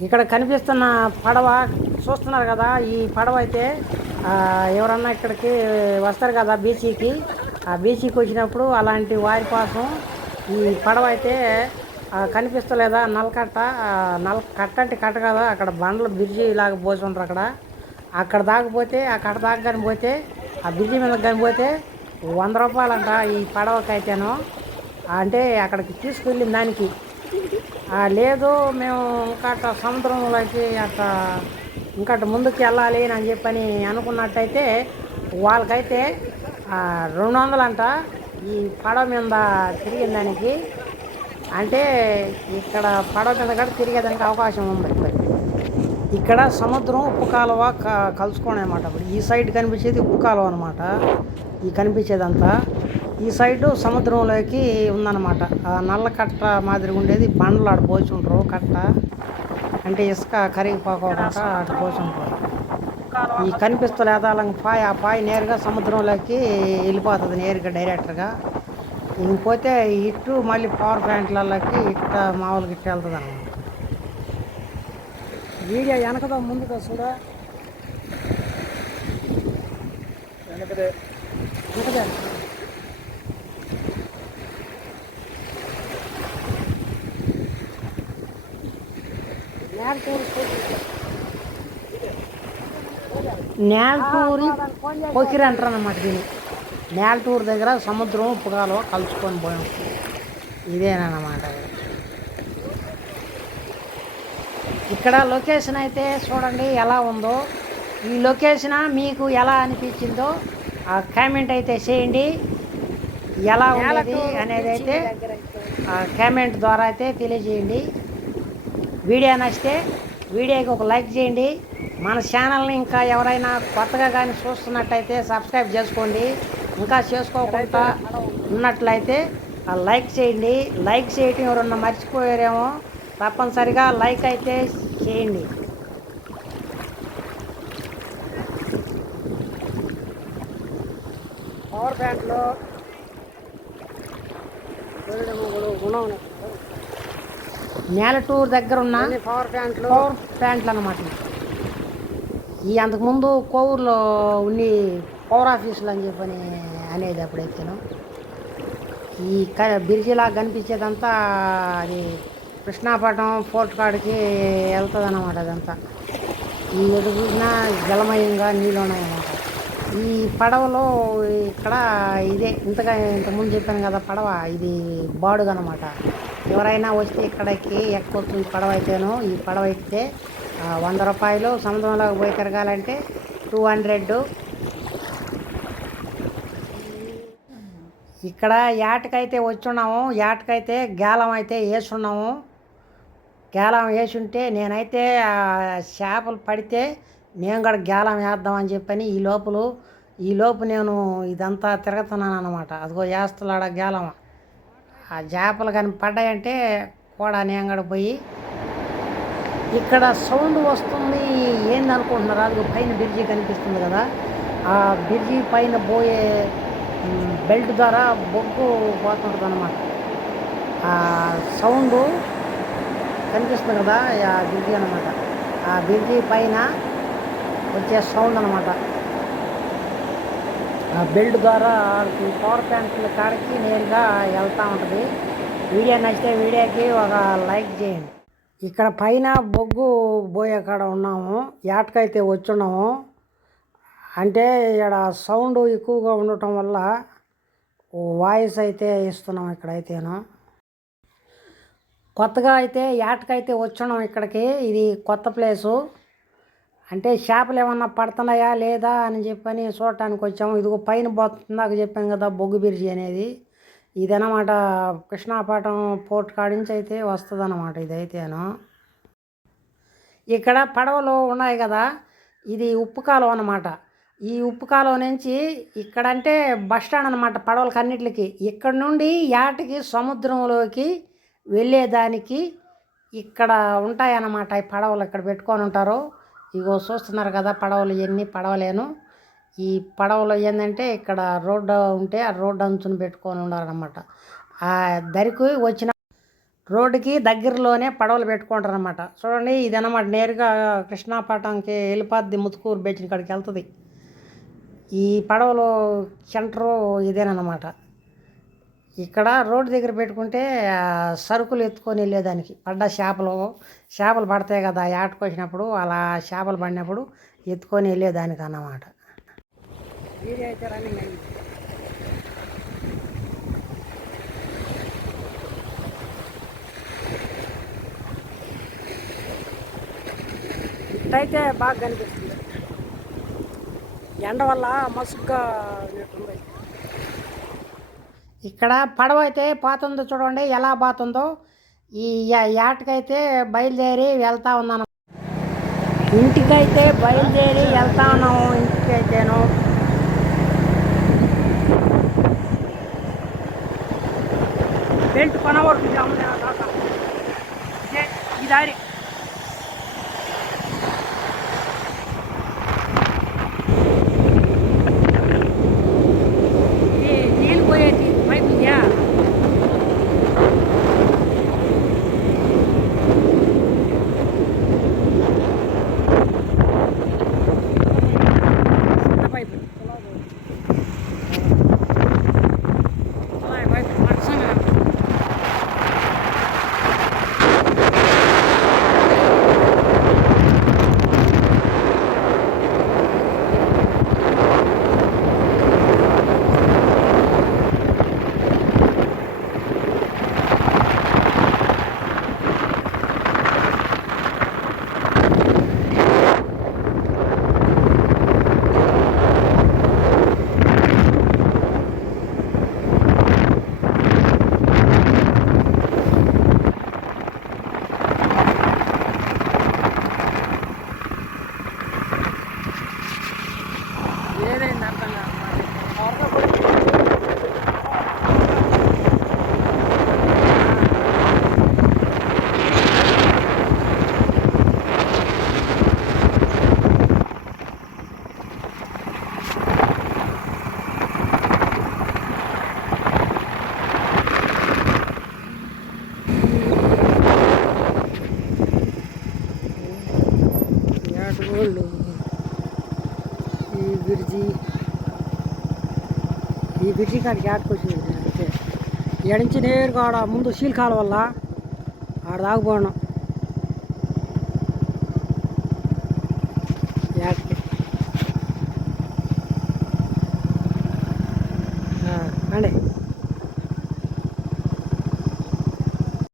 ఇక్కడ కనిపిస్తున్న పడవ చూస్తున్నారు కదా ఈ పడవ అయితే ఎవరన్నా ఇక్కడికి వస్తారు కదా బీచీకి ఆ బీచీకి వచ్చినప్పుడు అలాంటి వారి కోసం ఈ పడవ అయితే కనిపిస్తలేదా? నలకట్ట నల్ కట్ట అంటే కట్ట కదా? అక్కడ బండ్లు బ్రిడ్జి లాగా పోసి ఉంటారు అక్కడ. అక్కడ దాకపోతే ఆ కట్ట దాకా కానీ పోతే ఆ బ్రిడ్జి మీద కానీ పోతే వంద రూపాయలంట ఈ పడవకి అంటే అక్కడికి తీసుకెళ్ళిన దానికి లేదు మేము ఇంకా సముద్రంలోకి అట్ట ఇంకా ముందుకు వెళ్ళాలి అని చెప్పని అనుకున్నట్టయితే వాళ్ళకైతే రెండు వందలంట ఈ పడవ మీద తిరిగిన దానికి. అంటే ఇక్కడ పడవ మీద కూడా తిరిగేదానికి అవకాశం ఉంది. ఇక్కడ సముద్రం ఉప్పు కాలువ క కలుసుకోవడం అనమాట ఇప్పుడు ఈ సైడ్ కనిపించేది ఉప్పు కాలువ అనమాట ఈ కనిపించేదంతా. ఈ సైడు సముద్రంలోకి ఉందన్నమాట. నల్ల కట్ట మాదిరిగా ఉండేది. బండ్లు ఆడ పోచుంటారు కట్ట. అంటే ఇసుక కరిగిపోకుండా ఆడ పోచుంటారు ఈ కనిపిస్తలేదు అలా పాయ ఆ పాయ నేరుగా సముద్రంలోకి వెళ్ళిపోతుంది నేరుగా డైరెక్ట్గా ఇంకపోతే ఇటు మళ్ళీ పవర్ ప్లాంట్లలోకి ఇట్ట మామూలుగా ఇట్ట వెళ్తుంది అనమాట వీడియో వెనకదా ముందుగా చూడా? వెనకదే. వెనకదే. నేల్టూరి పొకిరి అంటారు అన్నమాట దీన్ని. నేల్టూరు దగ్గర సముద్రం ఉప్పుగాలో కలుసుకొని పోయాం. ఇదేనమాట ఇక్కడ లొకేషన్ అయితే చూడండి ఎలా ఉందో. ఈ లొకేషన్ మీకు ఎలా అనిపించిందో ఆ కామెంట్ అయితే చేయండి. ఎలా ఉన్నది అనేది అయితే ఆ కామెంట్ ద్వారా అయితే తెలియజేయండి. వీడియో నచ్చితే వీడియోకి ఒక లైక్ చేయండి. మన ఛానల్ని ఇంకా ఎవరైనా కొత్తగా కానీ చూస్తున్నట్టయితే సబ్స్క్రైబ్ చేసుకోండి. ఇంకా చేసుకోకుండా ఉన్నట్లయితే ఆ లైక్ చేయండి. లైక్ చేయటం ఎవరన్నా మర్చిపోయారేమో తప్పనిసరిగా లైక్ అయితే చేయండి. పవర్ ప్లాంట్లో నేలటూరు దగ్గర ఉన్న పవర్ ప్లాంట్లు పవర్ ప్లాంట్లు అన్నమాట. ఇవి. ఈ అంతకుముందు కోవూరులో ఉన్ని పవర్ ఆఫీసులు అని చెప్పని అనేది అప్పుడైతేను. ఈ క బిర్జిలా కనిపించేదంతా అది కృష్ణాపట్నం ఫోర్ట్ కాడికి వెళ్తుంది అన్నమాట అదంతా. ఈ ఎటు చూసినా జలమయంగా నీళ్ళు ఉన్నాయన్నమాట. ఈ పడవలో ఇక్కడ ఇదే ఇంతగా ఇంతకుముందు చెప్పాను కదా పడవ ఇది బాడుగ అనమాట ఎవరైనా వస్తే ఇక్కడికి ఎక్కువ ఈ పడవ అయితేను ఈ పడవ అయితే వంద రూపాయలు సముద్రంలోకి పోయి తిరగాలంటే టూ హండ్రెడ్. ఇక్కడ యాటకైతే వచ్చున్నాము యాటకైతే గేలం అయితే వేసున్నాము గేలం వేసుంటే నేనైతే చేపలు పడితే నేను కూడా గేలం వేద్దామని చెప్పని ఈ లోపల ఈ లోపు నేను ఇదంతా తిరుగుతున్నాను అనమాట అదిగో వేస్తున్నాడా గేలం ఆ చేపలు కానీ పడ్డాయంటే కూడా పోయి ఇక్కడ సౌండ్ వస్తుంది ఏంది అనుకుంటున్నారు? అది పైన బ్రిడ్జి కనిపిస్తుంది కదా. ఆ బ్రిడ్జి పైన పోయే బెల్ట్ ద్వారా బొగ్గు పోతుంటుంది అనమాట ఆ సౌండ్ కనిపిస్తుంది కదా ఆ బ్రిడ్జి అనమాట ఆ బ్రిడ్జి పైన వచ్చే సౌండ్ అనమాట బెల్ట్ ద్వారా పవర్ ప్లాంట్ల కాడికి నేరుగా వెళ్తూ ఉంటుంది. వీడియో నచ్చితే వీడియోకి ఒక లైక్ చేయండి. ఇక్కడ పైన బొగ్గు పోయే కాడ ఉన్నాము. ఏటకైతే వచ్చున్నాము. అంటే ఇక్కడ సౌండ్ ఎక్కువగా ఉండటం వల్ల వాయిస్ అయితే ఇస్తున్నాం ఇక్కడైతేను. కొత్తగా అయితే ఏటకైతే వచ్చున్నాం ఇక్కడికి. ఇది కొత్త ప్లేసు అంటే చేపలు ఏమన్నా పడుతున్నాయా లేదా అని చెప్పని చూడటానికి వచ్చాము. ఇదిగో పైన పోతుందాక చెప్పాను కదా బొగ్గు బిర్జి అనేది. ఇదనమాట కృష్ణాపాటం పోర్ట్ కాడించి నుంచి అయితే వస్తుంది అనమాట ఇదైతేను. ఇక్కడ పడవలు ఉన్నాయి కదా ఇది ఉప్పు కాలువ అనమాట ఈ ఉప్పు కాలువ నుంచి ఇక్కడంటే బస్ స్టాండ్ అనమాట పడవలకి అన్నిటికి ఇక్కడ నుండి యాటికి సముద్రంలోకి వెళ్ళేదానికి ఇక్కడ ఉంటాయన్నమాట ఈ పడవలు ఇక్కడ పెట్టుకొని ఉంటారు. ఇగో చూస్తున్నారు కదా పడవలు ఎన్ని పడవలేను. ఈ పడవలు ఏంటంటే ఇక్కడ రోడ్డు ఉంటే ఆ రోడ్డు అంచును పెట్టుకొని ఉన్నారనమాట ఆ దరికి వచ్చిన రోడ్డుకి దగ్గరలోనే పడవలు పెట్టుకుంటారనమాట చూడండి ఇది అన్నమాట నేరుగా కృష్ణాపట్నంకి వెళ్ళిపోద్ది ముతుకూరు బీచ్ కాడికి వెళ్తుంది. ఈ పడవలో సెంటరు ఇదేనమాట ఇక్కడ రోడ్డు దగ్గర పెట్టుకుంటే సరుకులు ఎత్తుకొని వెళ్ళేదానికి పడ్డ చేపలు చేపలు పడతాయి కదా ఏటకొచ్చినప్పుడు అలా చేపలు పడినప్పుడు ఎత్తుకొని వెళ్ళేదానికి అన్నమాట. అయితే ఇట్టయితే బాగా కనిపిస్తుంది. ఎండ వల్ల మసుగ్గా ఉన్నట్టుంది. ఇక్కడ పడవ అయితే పోతుందో చూడండి ఎలా పోతుందో. ఈ ఏటకైతే యాటకైతే బయలుదేరి వెళ్తా ఉన్నాను. ఇంటికైతే బయలుదేరి వెళ్తా ఉన్నాము ఇంటికైతేను. బెల్ట్ కొనవరకు ఈ దారి. ఏటగోళ్ళు ఈ బ్రిడ్జి ఈ బ్రిడ్జి కాడికి ఆడుకొచ్చింది అంటే ఈడ నుంచి నేరుగా ఆడ ముందు సీల్ కాల వల్ల ఆడ దాకపోవడం ఏటకి